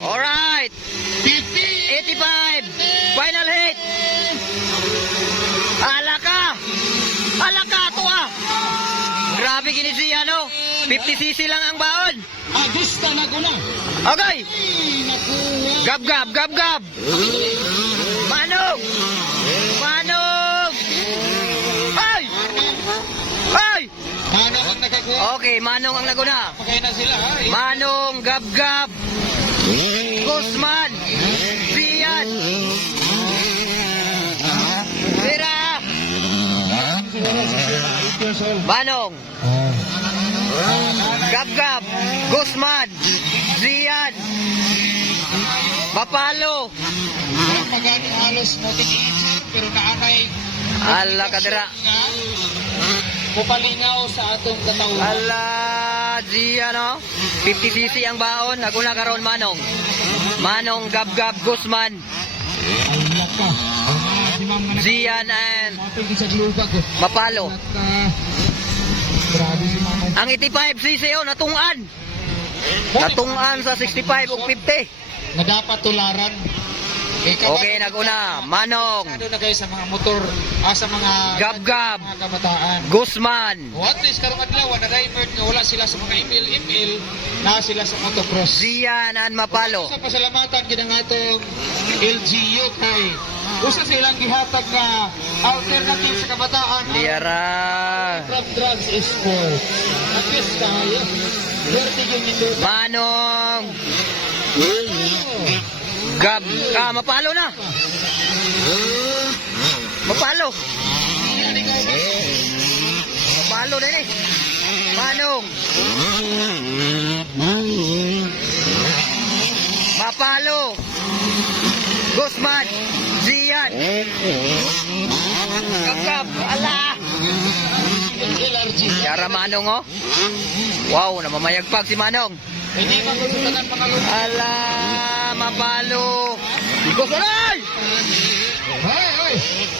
Alright. 85. Final hit. Ala ka. Ala ka to ah. Grabe gini siya no. 50cc lang ang baon. Agusta Laguna. Okay. Ay, nakuha. Gab gab gab gab. Manog. Manog. Ay. Ay. Mana ang nakakuha. Okay, Manong ang naguna. Na. Manong gab gab. Guzman. Zian. Sira. Manong. Gab-gab, Guzman, Zian, Mapalo, Magani halos motivated pero naanay Ala kadira, nga mupalingaw sa atong katawhan. ala Zian no, 50cc ang baon, naguna karon Manong, Manong Gab-gab, Guzman, Zian and. Mapalo. Ang 85cc oh, natungan, natungan sa 65 o 50. Na dapat tularan. Okay, naguna, Manong, Ano na kayo sa mga motor, ah, sa mga Gab-gab. mga kabataan. Guzman, O at least karong adlaw na divert nga wala sila sa mga email email na sila sa motocross. Zian and Mapalo. Sa pasalamatan gid ang atong LGU kay usa sa ilang gihatag nga alternative sa kabataan ang Diara. from drugs is sport. At least tayo. Swerte yung. Manong. Gab. Ah, mapalo na. Mapalo. Mapalo na eh. Manong. Mapalo. Guzman. Zian. Gab-gab. Ala. Yara Manong oh. Wow, namamayagpag si Manong. Hindi lupa. Ala, mapalo. Ikos alay! Hoy, hoy!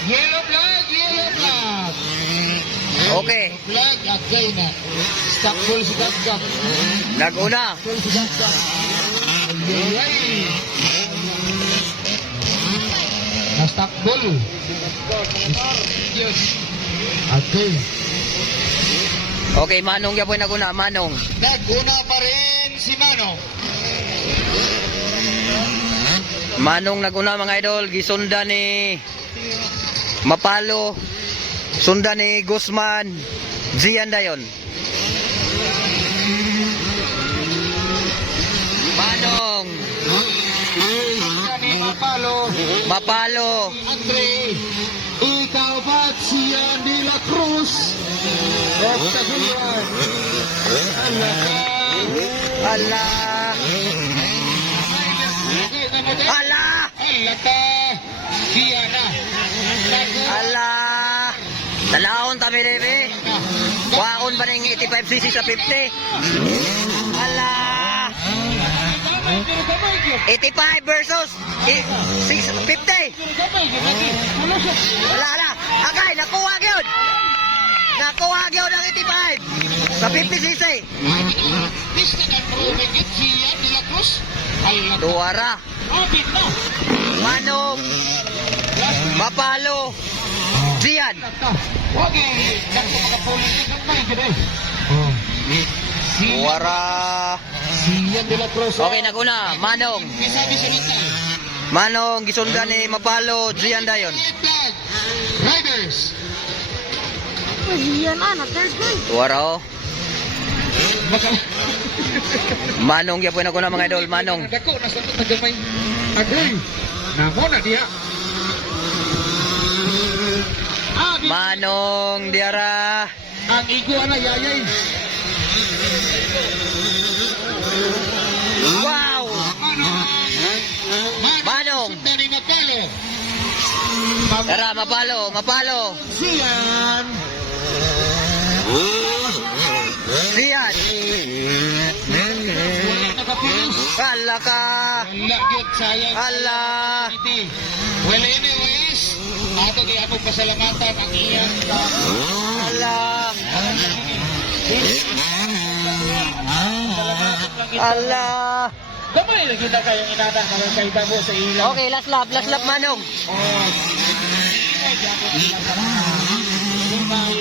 Yellow flag, yellow flag! Okay, Flag, agay na. Stop goal si Gaggag. naguna. Goal si Gaggag. Ay, Na-stop goal. Agay. Okay, Manong ya po naguna, Manong. Naguna pa rin si Mano. Manong naguna mga idol, gisunda ni Mapalo. Sunda ni Guzman. Zian dayon. Manong, Mapalo. Mapalo. Andre. Ikaw ba't si Andy La Cruz? Ala. Ala, ala, Ala ka. Siya na. ala. Dalawon kami rebe. Waon ba ng 85cc sa 50? Ala! 85 versus i- 6, 50. Wala na. Agay, nakuha gyud. Nakuha gyud ang 85 sa 50cc. Na promegit siya de la Cruz. Ka. Duwara. Abit na. Manong. Mapalo. Oh. Siya. Duwara. Siya de la Cruz. Okay, naguna. Manong. Manong, gisunda ni Mapalo. Zian dayon. Riders. Duwara oh. Manong ya po naguna mga idol. Manong. Dako na sa na gamay. Agay. Namo na diya. Ah, Manong Diara. ang igo ana yayay. Wow! Manong. Tara, mapalo, mapalo. Siyan. Zian. Kala ka. Wala gyud sayang. Ala. Well anyways, ato kay among pasalamatan ang iyang Ala. Ala. Gamay na kita kayong inana kaya kay tabo sa ilang. Okay, last lap, last lap Manong.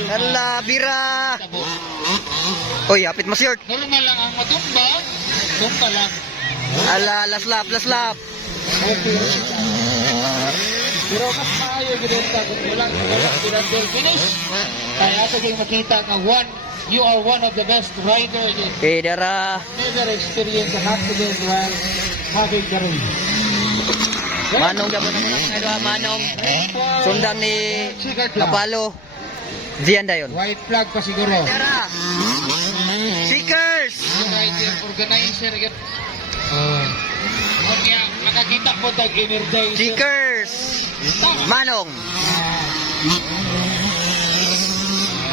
Ala, bira. Oy, apit mo short. Normal lang ang matumba. Tumba lang. Ala, last lap, last lap. Okay. Pero mas maayo ganoon ka kung walang pinandol finish. Kaya ato kayong makita nga one, you are one of the best rider in Eh, dara. never experience an accident while having the race. Manong gabon na muna mga idol, Manong. Sundan ni. Kapalo. Diyan dayon. White flag pa siguro. Dara. Seekers. Rider organizer Oh. Kaya nakakita mo tag energizer. Seekers. Manong.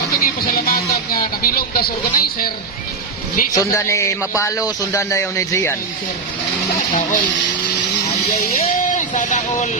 Ato kayong pasalamatan nga nabilong ka sa organizer. Di Sundan ni Mapalo, sundan dayon ni Zian. Sana all. Sana all.